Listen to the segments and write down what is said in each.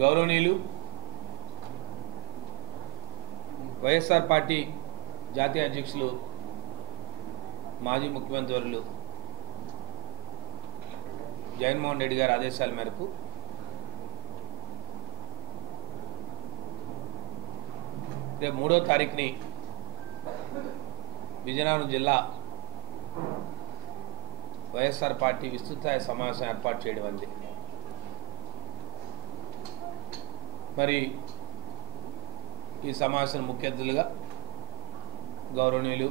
గౌరవనీయులు వైఎస్ఆర్ పార్టీ జాతీయ అధ్యక్షులు మాజీ ముఖ్యమంత్రి వర్యులు జగన్మోహన్ రెడ్డి గారి ఆదేశాల మేరకు రేపు 3వ తారీఖుని విజయనగరం జిల్లా వైఎస్ఆర్ పార్టీ విస్తృత సమావేశం ఏర్పాటు చేయడం అంది. మరి ఈ సమావేశం ముఖ్య అతిథులుగా గౌరవనీయులు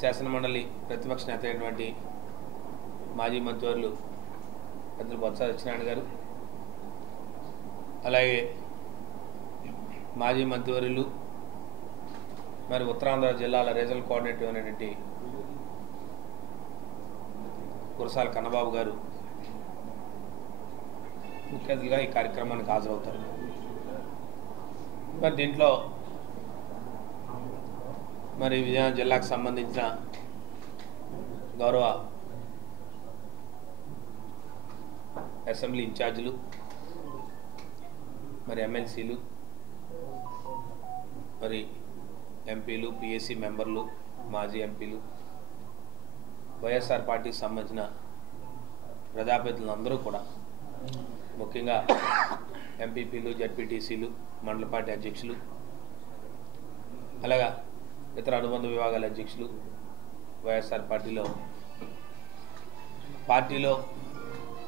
శాసనమండలి ప్రతిపక్ష నేత అయినటువంటి మాజీ మంత్రివర్యులు పెద్దలు బొత్స సత్యనారాయణ గారు, అలాగే మాజీ మంత్రివర్యులు మరి ఉత్తరాంధ్ర జిల్లాల రీజనల్ కోఆర్డినేటర్ అయినటువంటి కురసాల కన్నబాబు గారు ముఖ్య అతిథిగా ఈ కార్యక్రమానికి హాజరవుతారు. మరి దీంట్లో మరి విజయనగరం జిల్లాకు సంబంధించిన గౌరవ అసెంబ్లీ ఇన్ఛార్జీలు, మరి ఎమ్మెల్సీలు, మరి ఎంపీలు, పిఎస్సి మెంబర్లు, మాజీ ఎంపీలు, వైఎస్ఆర్ పార్టీకి సంబంధించిన ప్రజాప్రతినిధులందరూ కూడా, ముఖ్యంగా ఎంపీపీలు, జడ్పీటీసీలు, మండల పార్టీ అధ్యక్షులు, అలాగా ఇతర అనుబంధ విభాగాల అధ్యక్షులు, వైఎస్ఆర్ పార్టీలో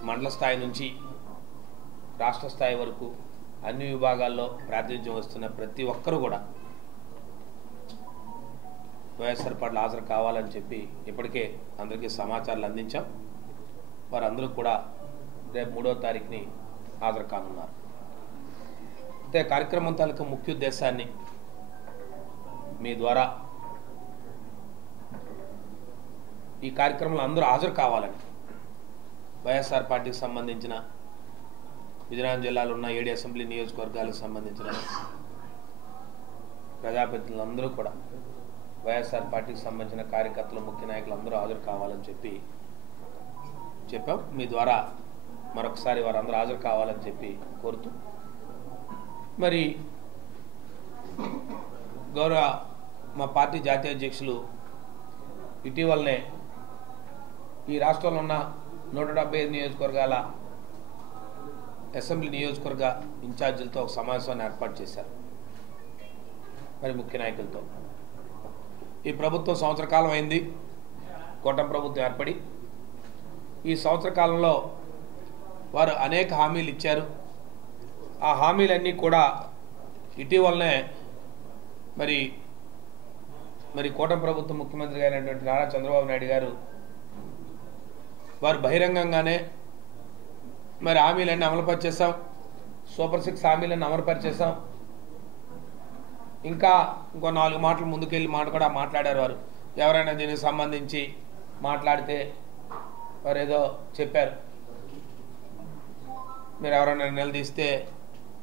మండల స్థాయి నుంచి రాష్ట్ర స్థాయి వరకు అన్ని విభాగాల్లో ప్రాతినిధ్యం వస్తున్న ప్రతి ఒక్కరూ కూడా వైఎస్ఆర్ పార్టీలో హాజరు కావాలని చెప్పి ఇప్పటికే అందరికీ సమాచారాలు అందించాం. వారందరూ కూడా రేపు 3వ తారీఖుని హాజరు కానున్నారు. అయితే కార్యక్రమం తాలూకా ముఖ్య ఉద్దేశాన్ని మీ ద్వారా ఈ కార్యక్రమంలో అందరూ హాజరు కావాలని వైఎస్ఆర్ పార్టీకి సంబంధించిన విజయనగరం జిల్లాలో ఉన్న 7 అసెంబ్లీ నియోజకవర్గాలకు సంబంధించిన ప్రజాప్రతినిధులందరూ కూడా వైఎస్ఆర్ పార్టీకి సంబంధించిన కార్యకర్తలు, ముఖ్య నాయకులు అందరూ హాజరు కావాలని చెప్పాం. మీ ద్వారా మరొకసారి వారందరూ హాజరు కావాలని చెప్పి కోరుతూ, మరి గౌరవ మా పార్టీ జాతీయ అధ్యక్షులు ఇటీవలనే ఈ రాష్ట్రంలో ఉన్న 175 నియోజకవర్గాల అసెంబ్లీ నియోజకవర్గ ఇన్ఛార్జీలతో ఒక సమావేశాన్ని ఏర్పాటు చేశారు. మరి ముఖ్య నాయకులతో ఈ ప్రభుత్వం సంవత్సర కాలం అయింది, కూటమి ప్రభుత్వం ఏర్పడి ఈ సంవత్సర కాలంలో వారు అనేక హామీలు ఇచ్చారు. ఆ హామీలన్నీ కూడా ఇటీవలనే మరి కూటమి ప్రభుత్వం ముఖ్యమంత్రి అయినటువంటి నారా చంద్రబాబు నాయుడు గారు వారు బహిరంగంగానే మరి హామీలన్నీ అమలుపరిచేసాం, సూపర్ 6 హామీలన్నీ అమలుపరిచేసాం, ఇంకా ఇంకో 4 మాటలు ముందుకెళ్ళి కూడా మాట్లాడారు. వారు ఎవరైనా దీనికి సంబంధించి మాట్లాడితే వారు ఏదో చెప్పారు, మీరు ఎవరైనా నిలదీస్తే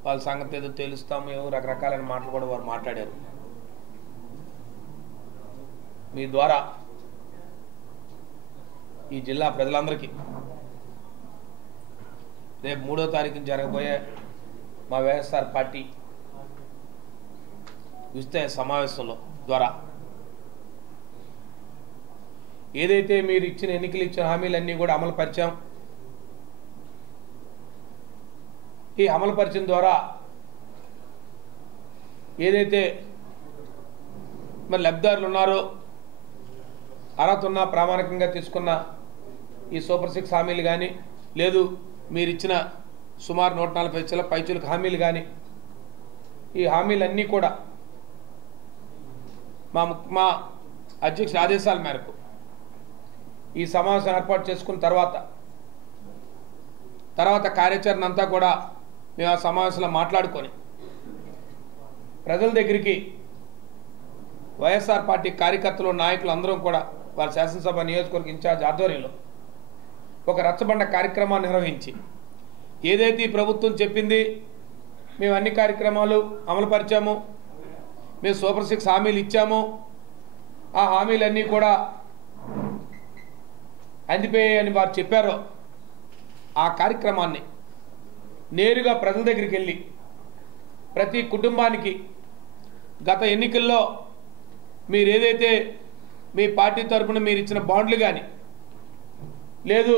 వాళ్ళ సంగతి ఏదో తెలుస్తాము, ఏవో రకరకాలైన మాటలు కూడా వారు మాట్లాడారు. మీ ద్వారా ఈ జిల్లా ప్రజలందరికీ రేపు 3వ తారీఖున జరగబోయే మా వైఎస్ఆర్ పార్టీ విస్తృత సమావేశంలో ద్వారా ఏదైతే మీరు ఎన్నికలు ఇచ్చిన హామీలన్నీ కూడా అమలుపరిచాం. ఈ అమలుపరిచిన ద్వారా ఏదైతే మరి లబ్ధిదారులు ఉన్నారో, అర్హత ఉన్న ప్రామాణికంగా తీసుకున్న ఈ సూపర్ 6 హామీలు కానీ, లేదు మీరు ఇచ్చిన సుమారు 140 పైచులకు హామీలు కానీ, ఈ హామీలన్నీ కూడా మా అధ్యక్షుల ఆదేశాల మేరకు ఈ సమావేశం ఏర్పాటు చేసుకున్న తర్వాత కార్యాచరణ అంతా కూడా మేము ఆ సమావేశంలో మాట్లాడుకొని ప్రజల దగ్గరికి వైఎస్ఆర్ పార్టీ కార్యకర్తలు నాయకులు అందరం కూడా వారి శాసనసభ నియోజకవర్గ ఇన్ఛార్జ్ ఆధ్వర్యంలో ఒక రచ్చబండ కార్యక్రమాన్ని నిర్వహించి ఏదైతే ఈ ప్రభుత్వం చెప్పింది మేము అన్ని కార్యక్రమాలు అమలుపరిచాము, మేము సూపర్ 6 హామీలు ఇచ్చాము, ఆ హామీలన్నీ కూడా అందిపోయాయని వారు చెప్పారో ఆ కార్యక్రమాన్ని నేరుగా ప్రజల దగ్గరికి వెళ్ళి ప్రతి కుటుంబానికి గత ఎన్నికల్లో మీరు ఏదైతే మీ పార్టీ తరఫున మీరు ఇచ్చిన బాండ్లు కానీ లేదు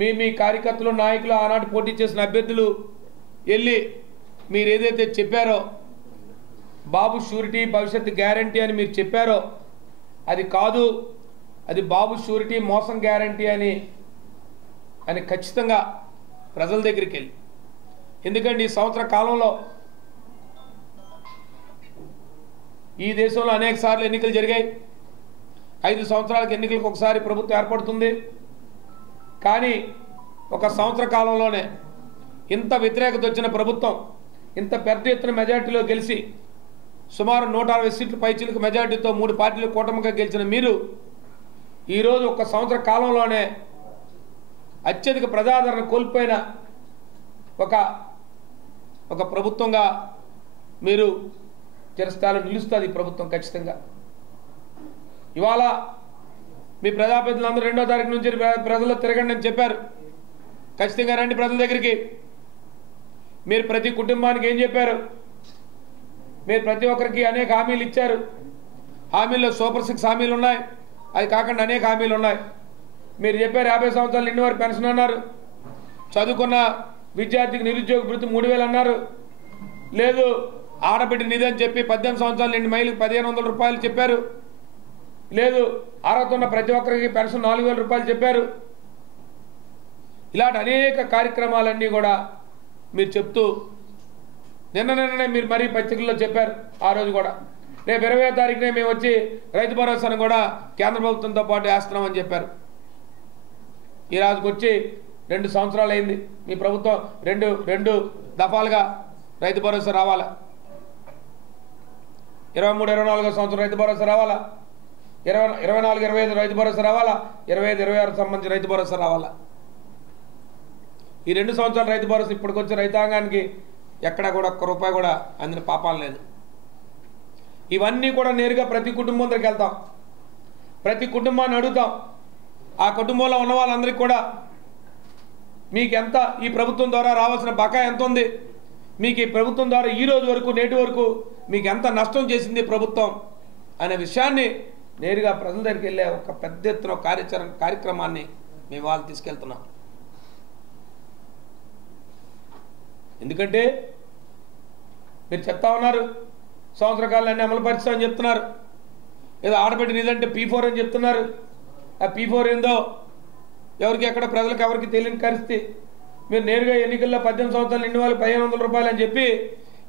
మీ కార్యకర్తలు నాయకులు ఆనాడు పోటీ చేసిన అభ్యర్థులు వెళ్ళి మీరు ఏదైతే చెప్పారో బాబు షూరిటీ భవిష్యత్తు గ్యారంటీ అని మీరు చెప్పారో అది కాదు, అది బాబు షూరిటీ మోసం గ్యారంటీ అని ఖచ్చితంగా ప్రజల దగ్గరికి వెళ్ళి, ఎందుకంటే ఈ సంవత్సర కాలంలో ఈ దేశంలో అనేక సార్లు ఎన్నికలు జరిగాయి. 5 సంవత్సరాలకు ఎన్నికలకు ఒకసారి ప్రభుత్వం ఏర్పడుతుంది. కానీ ఒక సంవత్సర కాలంలోనే ఇంత వ్యతిరేకత వచ్చిన ప్రభుత్వం ఇంత పెద్ద ఎత్తున మెజార్టీలో గెలిచి సుమారు 160 సీట్లు పైచిలకు మెజార్టీతో 3 పార్టీలు కూటమిగా గెలిచిన మీరు ఈరోజు ఒక సంవత్సర కాలంలోనే అత్యధిక ప్రజాదరణ కోల్పోయిన ఒక ప్రభుత్వంగా మీరు చిరస్థాయిలో నిలుస్తుంది ఈ ప్రభుత్వం ఖచ్చితంగా. ఇవాళ మీ ప్రజాప్రతినిధులందరూ 2వ తారీఖు నుంచి ప్రజల్లో తిరగండి అని చెప్పారు. ఖచ్చితంగా రండి ప్రజల దగ్గరికి. మీరు ప్రతి కుటుంబానికి ఏం చెప్పారు? మీరు ప్రతి ఒక్కరికి అనేక హామీలు ఇచ్చారు. హామీల్లో సూపర్ 6 హామీలు ఉన్నాయి, అది కాకుండా అనేక హామీలు ఉన్నాయి. మీరు చెప్పారు 50 సంవత్సరాలు నిండి వారికి పెన్షన్ అన్నారు, చదువుకున్న విద్యార్థికి నిరుద్యోగ భృతి 3000 అన్నారు, లేదు ఆడబిడ్డ నిధి అని చెప్పి 18 సంవత్సరాలు నిండి మైలుకి 1500 రూపాయలు చెప్పారు, లేదు అర్హత ఉన్న ప్రతి ఒక్కరికి పెన్షన్ 4000 రూపాయలు చెప్పారు. ఇలాంటి అనేక కార్యక్రమాలన్నీ కూడా మీరు చెప్తూ నిన్ననే మీరు మరీ పత్రికల్లో చెప్పారు. ఆ రోజు కూడా రేపు 20వ తారీఖునే మేము వచ్చి రైతు భరోసాను కూడా కేంద్ర ప్రభుత్వంతో పాటు వేస్తున్నామని చెప్పారు. ఈ రోజుకి వచ్చి 2 సంవత్సరాలు అయింది. మీ ప్రభుత్వం రెండు దఫాలుగా రైతు భరోసా రావాలా, 23-24 సంవత్సరం రైతు భరోసా రావాలా, 24-25 రైతు భరోసా రావాలా, 25-26 సంబంధించి రైతు భరోసా రావాలా. ఈ 2 సంవత్సరాల రైతు భరోసా ఇప్పటికొచ్చే రైతాంగానికి ఎక్కడా కూడా ఒక్క రూపాయి కూడా అందిన పాపాలు లేదు. ఇవన్నీ కూడా నేరుగా ప్రతి కుటుంబం దగ్గరికి వెళ్తాం, ప్రతి కుటుంబాన్ని అడుగుతాం. ఆ కుటుంబంలో ఉన్న వాళ్ళందరికీ కూడా మీకు ఎంత ఈ ప్రభుత్వం ద్వారా రావాల్సిన బకాయి ఎంత ఉంది, మీకు ఈ ప్రభుత్వం ద్వారా ఈ రోజు వరకు నేటి వరకు మీకు ఎంత నష్టం చేసింది ప్రభుత్వం అనే విషయాన్ని నేరుగా ప్రజల దగ్గరికి వెళ్ళే ఒక పెద్ద ఎత్తున కార్యక్రమాన్ని మేము వాళ్ళు తీసుకెళ్తున్నాం. ఎందుకంటే మీరు చెప్తా ఉన్నారు సంవత్సర కాలాన్ని అమలు పరుస్తామని చెప్తున్నారు, ఏదో ఆడబిడ్డ నిధంటే P4 అని చెప్తున్నారు. ఆ P4 ఏందో ఎవరికి ఎక్కడ ప్రజలకు ఎవరికి తెలియని పరిస్థితి. మీరు నేరుగా ఎన్నికల్లో 18 సంవత్సరాలు నిండి వాళ్ళు 1500 రూపాయలు అని చెప్పి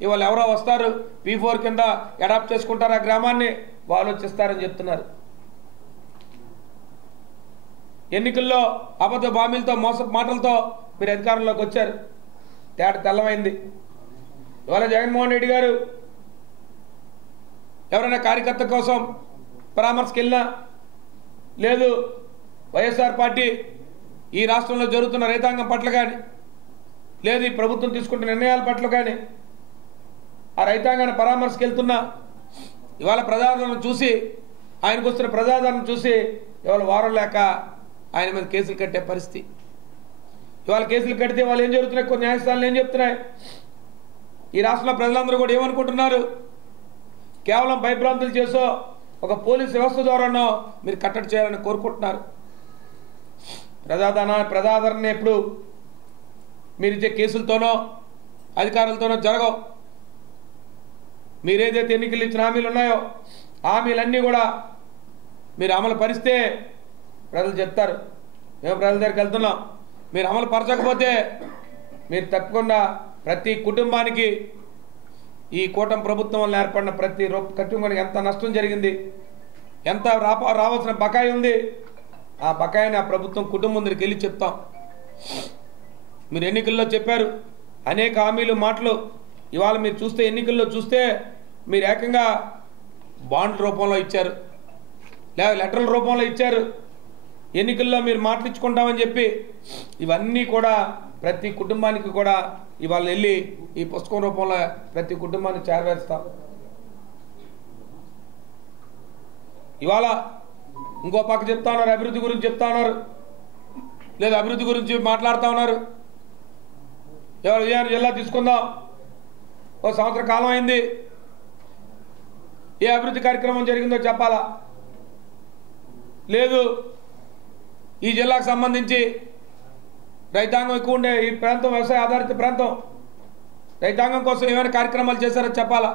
ఇవాళ ఎవరో వస్తారు P4 కింద అడాప్ట్ చేసుకుంటారు ఆ గ్రామాన్ని, వాళ్ళు వచ్చిస్తారని చెప్తున్నారు. ఎన్నికల్లో అబద్ధ హామీలతో మోసపు మాటలతో మీరు అధికారంలోకి వచ్చారు. తేట తెల్లమైంది. ఇవాళ జగన్మోహన్ రెడ్డి గారు ఎవరైనా కార్యకర్త కోసం పరామర్శకు వెళ్ళినా, లేదు వైఎస్ఆర్ పార్టీ ఈ రాష్ట్రంలో జరుగుతున్న రైతాంగం పట్ల కానీ, లేదు ఈ ప్రభుత్వం తీసుకుంటున్న నిర్ణయాల పట్ల కానీ ఆ రైతాంగాన్ని పరామర్శకు వెళ్తున్నా ఇవాళ ప్రజాదరణ చూసి, ఆయనకు వస్తున్న ప్రజాదరణ చూసి ఇవాళ వారం లేక ఆయన మీద కేసులు కట్టే పరిస్థితి. ఇవాళ కేసులు కడితే వాళ్ళు ఏం జరుగుతున్నాయి, కొన్ని న్యాయస్థానాలు ఏం చెప్తున్నాయి, ఈ రాష్ట్రంలో ప్రజలందరూ కూడా ఏమనుకుంటున్నారు, కేవలం భయభ్రాంతులు చేసో ఒక పోలీస్ వ్యవస్థ ద్వారానో మీరు కట్టడి చేయాలని కోరుకుంటున్నారు. ప్రజాదరణ ఎప్పుడు మీరు ఇచ్చే కేసులతోనో అధికారులతోనో జరగవు. మీరేదైతే ఎన్నికలు ఇచ్చిన హామీలు ఉన్నాయో హామీలన్నీ కూడా మీరు అమలు పరిస్తే ప్రజలు చెప్తారు మేము ప్రజల దగ్గరికి వెళ్తున్నాం. మీరు అమలు పరచకపోతే మీరు తప్పకుండా ప్రతి కుటుంబానికి ఈ కూటమి ప్రభుత్వం వల్ల ఏర్పడిన ప్రతి కుటుంబానికి ఎంత నష్టం జరిగింది, ఎంత రావాల్సిన బకాయి ఉంది, ఆ బకాయిని ఆ ప్రభుత్వం కుటుంబం దగ్గరికి వెళ్ళి చెప్తాం. మీరు ఎన్నికల్లో చెప్పారు అనేక హామీలు మాటలు, ఇవాళ మీరు చూస్తే ఎన్నికల్లో చూస్తే మీరు ఏకంగా బాండ్ రూపంలో ఇచ్చారు, లేదా లెటర్ల రూపంలో ఇచ్చారు, ఎన్నికల్లో మీరు మాట్లాడుకుంటామని చెప్పి ఇవన్నీ కూడా ప్రతి కుటుంబానికి కూడా ఇవాళ వెళ్ళి ఈ పుస్తకం రూపంలో ప్రతి కుటుంబానికి చేరవేస్తాం. ఇవాళ ఇంకో పక్క చెప్తా ఉన్నారు, అభివృద్ధి గురించి చెప్తా ఉన్నారు, లేదా అభివృద్ధి గురించి మాట్లాడుతూ ఉన్నారు. ఇవాళ విజయనగరం జిల్లా తీసుకుందాం, ఓ సంవత్సర కాలం అయింది, ఏ అభివృద్ధి కార్యక్రమం జరిగిందో చెప్పాలా? లేదు. ఈ జిల్లాకు సంబంధించి రైతాంగం ఎక్కువ ఉండే ఈ ప్రాంతం వ్యవసాయ ఆధారిత ప్రాంతం, రైతాంగం కోసం ఏమైనా కార్యక్రమాలు చేశారో చెప్పాలా?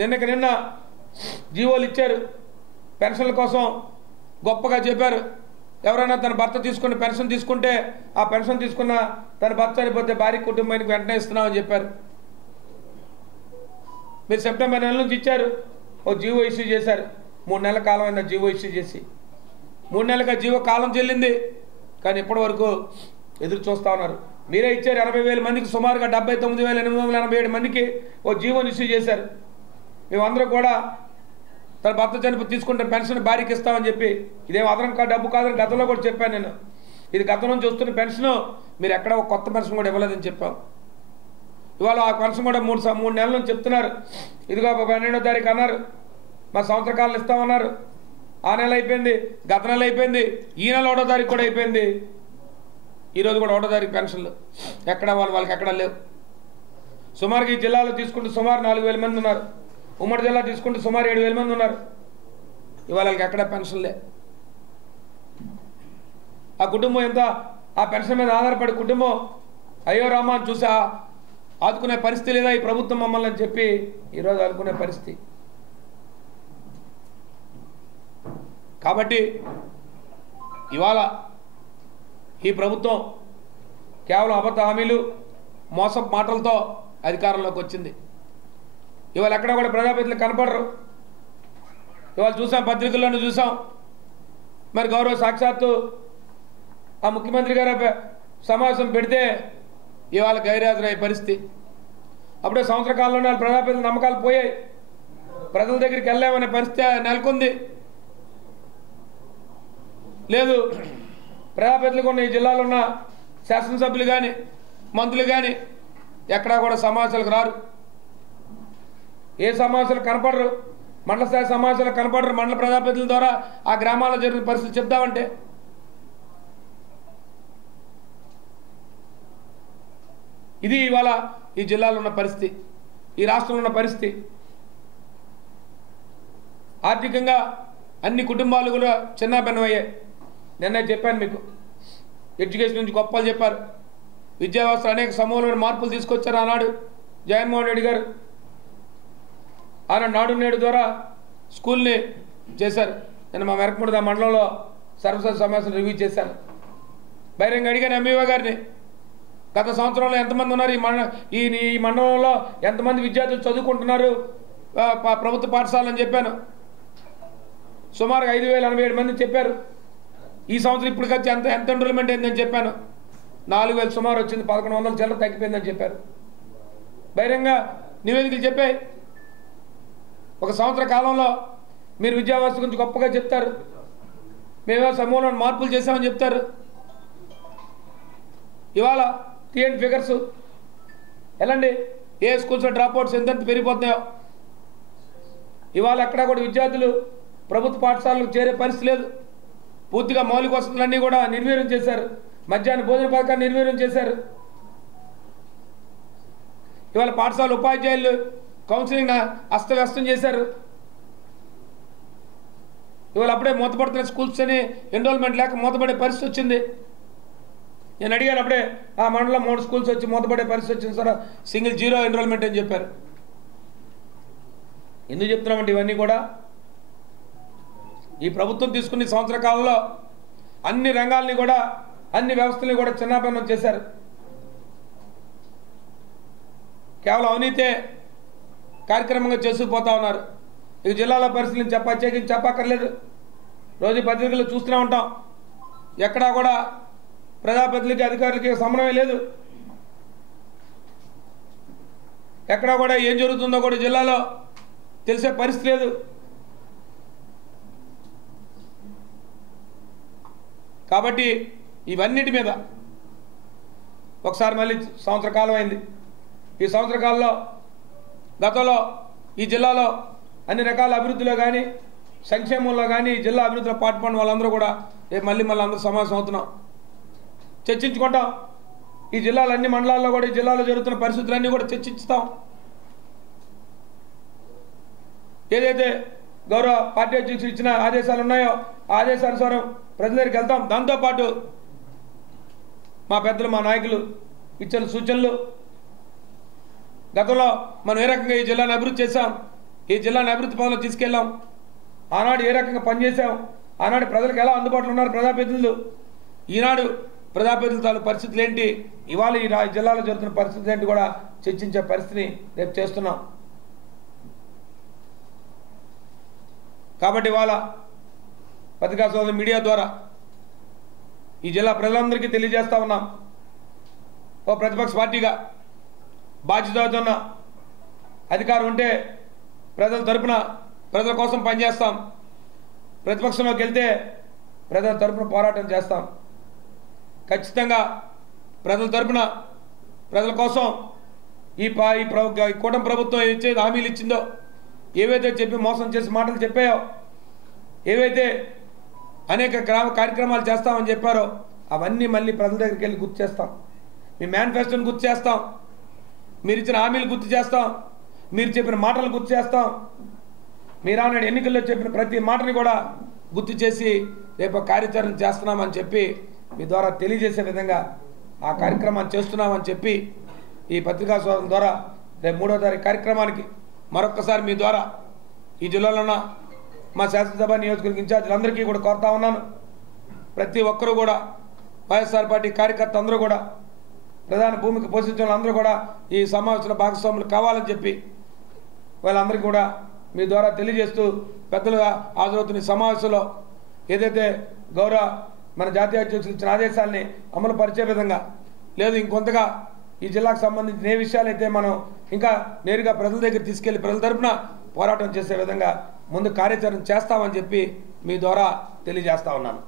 నిన్న జీవోలు ఇచ్చారు, పెన్షన్ల కోసం గొప్పగా చెప్పారు. ఎవరైనా తన భర్త తీసుకుని పెన్షన్ తీసుకుంటే ఆ పెన్షన్ తీసుకున్న తన భర్త చనిపోతే భార్య కుటుంబానికి వెంటనే ఇస్తున్నామని చెప్పారు. మీరు సెప్టెంబర్ నెల నుంచి ఇచ్చారు, ఓ జీవో ఇష్యూ చేశారు. 3 నెలల కాలం అయినా జీవో ఇష్యూ చేసి 3 నెలలుగా జీవో కాలం చెల్లింది, కానీ ఇప్పటి వరకు ఎదురు చూస్తూ ఉన్నారు. మీరే ఇచ్చారు 80,000 మందికి, సుమారుగా 79,887 మందికి ఓ జీవోని ఇష్యూ చేశారు. మేమందరం కూడా తన భర్త చనిపోయి తీసుకుంటే పెన్షన్ భార్యకి ఇస్తామని చెప్పి, ఇదేం అదనం డబ్బు కాదని గతంలో కూడా చెప్పాను నేను. ఇది గతం నుంచి వస్తున్న పెన్షన్, మీరు ఎక్కడ ఒక కొత్త పెన్షన్ కూడా ఇవ్వలేదని చెప్పాం. ఇవాళ ఆ పెన్షన్ కూడా 3 నెలల నుంచి చెప్తున్నారు. ఇదిగో 12వ తారీఖు అన్నారు, మా సంవత్సర కాలం ఇస్తామన్నారు. ఆ నెల అయిపోయింది, గత నెల అయిపోయింది, ఈ నెల 1వ తారీఖు కూడా అయిపోయింది. ఈరోజు కూడా 1వ తారీఖు పెన్షన్లు ఎక్కడ వాళ్ళకి ఎక్కడ లేవు. సుమారుగా ఈ జిల్లాలో తీసుకుంటే సుమారు 4,000 మంది ఉన్నారు, ఉమ్మడి జిల్లా తీసుకుంటే సుమారు 7,000 మంది ఉన్నారు. ఇవాళ వాళ్ళకి ఎక్కడ పెన్షన్లే. ఆ కుటుంబం ఎంత ఆ పెన్షన్ మీద ఆధారపడి కుటుంబం అయ్యో రామా అని చూసి ఆదుకునే పరిస్థితి లేదా ఈ ప్రభుత్వం మమ్మల్ని అని చెప్పి ఈరోజు ఆదుకునే పరిస్థితి. కాబట్టి ఇవాళ ఈ ప్రభుత్వం కేవలం అబద్ధ హామీలు, మోసం మాటలతో అధికారంలోకి వచ్చింది. ఇవాళ ఎక్కడ కూడా ప్రజాప్రతినిధులు కనపడరు. ఇవాళ చూసాం, పత్రికల్లోనూ చూసాం. మరి గౌరవ సాక్షాత్తు ఆ ముఖ్యమంత్రి గారు సమావేశం పెడితే ఇవాళ గైర్హాజరయ్యే పరిస్థితి. అప్పుడే సంవత్సర కాలంలోనే ప్రజాప్రతినిధుల నమ్మకాలు పోయాయి, ప్రజల దగ్గరికి వెళ్ళామనే పరిస్థితి నెలకొంది. లేదు, ప్రజాప్రతినిధులకు ఉన్న ఈ జిల్లాలో ఉన్న శాసనసభ్యులు కానీ మంత్రులు కానీ ఎక్కడా కూడా సమావేశాలకు రారు. ఏ సమావేశాలు కనపడరు, మండల స్థాయి సమావేశాలు కనపడరు. మండల ప్రజాప్రతినిధుల ద్వారా ఆ గ్రామాల్లో జరిగిన పరిస్థితి చెప్దామంటే ఇది ఇవాళ ఈ జిల్లాలో ఉన్న పరిస్థితి, ఈ రాష్ట్రంలో ఉన్న పరిస్థితి. ఆర్థికంగా అన్ని కుటుంబాలు కూడా చిన్నాభిన్నమయ్యాయి. నిన్నే చెప్పాను మీకు, ఎడ్యుకేషన్ నుంచి గొప్పలు చెప్పారు. విద్యా వ్యవస్థ అనేక సమూలమైన మార్పులు తీసుకొచ్చారు ఆనాడు జగన్మోహన్ రెడ్డి గారు. ఆనాడు నాడు నేడు ద్వారా స్కూల్ని చేశారు. నేను మా మెరకముడిద మండలంలో సర్వసభ సమావేశం రివ్యూ చేశాను. బహిరంగ అడిగాను ఎంఈఓ గారిని, గత సంవత్సరంలో ఎంతమంది ఉన్నారు ఈ మండలంలో, ఎంతమంది విద్యార్థులు చదువుకుంటున్నారు ప్రభుత్వ పాఠశాలని చెప్పాను. సుమారుగా 5,087 మంది చెప్పారు. ఈ సంవత్సరం ఇప్పటికి వచ్చి ఎంత ఎన్రోల్మెంట్ అయిందని చెప్పాను. 4,000 సుమారు వచ్చింది, 1,100 చిల్లర తగ్గిపోయిందని చెప్పారు. బహిరంగ నివేదికలు చెప్పాయి. ఒక సంవత్సర కాలంలో మీరు విద్యా వ్యవస్థ గురించి గొప్పగా చెప్తారు, మేమే సమూలమైన మార్పులు చేశామని చెప్తారు. ఇవాళ టీఎండ్ ఫిగర్స్ ఎలాంటి ఏ స్కూల్స్లో డ్రాప్అవుట్స్ ఎంతెంత పెరిగిపోతున్నాయో. ఇవాళ ఎక్కడా కూడా విద్యార్థులు ప్రభుత్వ పాఠశాలకు చేరే పరిస్థితి లేదు. పూర్తిగా మౌలిక వసతులన్నీ కూడా నిర్వీర్యం చేశారు. మధ్యాహ్న భోజన పథకాన్ని నిర్వీర్యం చేశారు. ఇవాళ పాఠశాల ఉపాధ్యాయులు కౌన్సిలింగ్ అస్తవ్యస్తం చేశారు. ఇవాళ అప్పుడే మూతపడుతున్న స్కూల్స్ అని ఎన్రోల్మెంట్ లేక మూతపడే పరిస్థితి వచ్చింది. నేను అడిగాను అప్పుడే, ఆ మండలం 3 స్కూల్స్ వచ్చి మూతపడే పరిస్థితి వచ్చింది సార్, సింగిల్ 0 ఎన్రోల్మెంట్ అని చెప్పారు. ఎందుకు చెప్తున్నామంటే ఇవన్నీ కూడా ఈ ప్రభుత్వం తీసుకున్న సంవత్సర కాలంలో అన్ని రంగాల్ని కూడా, అన్ని వ్యవస్థల్ని కూడా చిన్నాభిన్నం చేశారు. కేవలం అవినీతే కార్యక్రమంగా చేసుకుపోతా ఉన్నారు. ఇక జిల్లాల పరిస్థితులను చెప్పక్కర్లేదు. రోజు పత్రికల్లో చూస్తూనే ఉంటాం. ఎక్కడా కూడా ప్రజాప్రతినిధులకి అధికారులకి సమన్వయం లేదు. ఎక్కడా కూడా ఏం జరుగుతుందో కూడా జిల్లాలో తెలిసే పరిస్థితి లేదు. కాబట్టి ఇవన్నిటి మీద ఒకసారి మళ్ళీ సంవత్సర కాలం అయింది. ఈ సంవత్సర కాలంలో గతంలో ఈ జిల్లాలో అన్ని రకాల అభివృద్ధిలో కానీ సంక్షేమంలో కానీ జిల్లా అభివృద్ధిలో పాటుపడిన వాళ్ళందరూ కూడా రేపు మళ్ళీ అందరూ సమావేశం అవుతున్నాం, చర్చించుకుంటాం. ఈ జిల్లాలో అన్ని మండలాల్లో కూడా ఈ జిల్లాలో జరుగుతున్న పరిస్థితులన్నీ కూడా చర్చిస్తాం. ఏదైతే గౌరవ పార్టీ అధ్యక్షులు ఇచ్చిన ఆదేశాలు ఉన్నాయో ఆ ఆదేశానుసారం ప్రజల దగ్గరికి వెళ్తాం. దాంతోపాటు మా పెద్దలు మా నాయకులు ఇచ్చిన సూచనలు, గతంలో మనం ఏ రకంగా ఈ జిల్లాను అభివృద్ధి చేశాం, ఈ జిల్లాను అభివృద్ధి పదంలో తీసుకెళ్ళాం, ఆనాడు ఏ రకంగా పనిచేసాం, ఆనాడు ప్రజలకు ఎలా అందుబాటులో ఉన్నారు ప్రజాప్రతినిధులు, ఈనాడు ప్రజాప్రతినిధుల తాలూ పరిస్థితులు ఏంటి, ఇవాళ ఈ జిల్లాలో జరుగుతున్న పరిస్థితులు ఏంటి కూడా చర్చించే పరిస్థితిని రేపు చేస్తున్నాం. కాబట్టి ఇవాళ పత్రికా సోదరులు మీడియా ద్వారా ఈ జిల్లా ప్రజలందరికీ తెలియజేస్తా ఉన్నాం. ఓ ప్రతిపక్ష పార్టీగా బాధ్యతతో అధికారం ఉంటే ప్రజల తరపున ప్రజల కోసం పనిచేస్తాం, ప్రతిపక్షంలోకి వెళ్తే ప్రజల తరపున పోరాటం చేస్తాం. ఖచ్చితంగా ప్రజల తరపున ప్రజల కోసం ఈ కూటమి ప్రభుత్వం ఇచ్చే హామీలు ఇచ్చిందో, ఏవైతే చెప్పి మోసం చేసి మాటలు చెప్పాయో, ఏవైతే అనేక కార్యక్రమాలు చేస్తామని చెప్పారో అవన్నీ మళ్ళీ ప్రజల దగ్గరికి వెళ్ళి గుర్తు చేస్తాం. మీ మేనిఫెస్టోని గుర్తు చేస్తాం, మీరు ఇచ్చిన హామీలు గుర్తు చేస్తాం, మీరు చెప్పిన మాటలు గుర్తు చేస్తాం, మీరు ఆనాడు ఎన్నికల్లో చెప్పిన ప్రతి మాటని కూడా గుర్తు చేసి రేపు కార్యాచరణ చేస్తున్నామని చెప్పి మీ ద్వారా తెలియజేసే విధంగా ఆ కార్యక్రమాన్ని చేస్తున్నామని చెప్పి ఈ పత్రికా సోదరుల ద్వారా రేపు 3వ తారీఖు కార్యక్రమానికి మరొక్కసారి మీ ద్వారా ఈ జిల్లాలో ఉన్న మా శాసనసభ నియోజకవర్గ ఇన్ఛార్జీలందరికీ కూడా కోరుతా ఉన్నాను. ప్రతి ఒక్కరూ కూడా వైఎస్ఆర్ పార్టీ కార్యకర్త అందరూ కూడా ప్రధాన భూమిక పోషించిన వాళ్ళందరూ కూడా ఈ సమావేశంలో భాగస్వాములు కావాలని చెప్పి వాళ్ళందరికీ కూడా మీ ద్వారా తెలియజేస్తూ పెద్దలుగా హాజరవుతున్న సమావేశంలో ఏదైతే గౌరవ మన జాతీయ అధ్యక్షులు ఇచ్చిన ఆదేశాలని అమలు పరిచే విధంగా లేదు ఇంకొంతగా ఈ జిల్లాకు సంబంధించిన ఏ విషయాలైతే మనం ఇంకా నేరుగా ప్రజల దగ్గర తీసుకెళ్లి ప్రజల తరపున పోరాటం చేసే విధంగా ముందు కార్యాచరణ చేస్తామని చెప్పి మీ ద్వారా తెలియజేస్తా ఉన్నాను.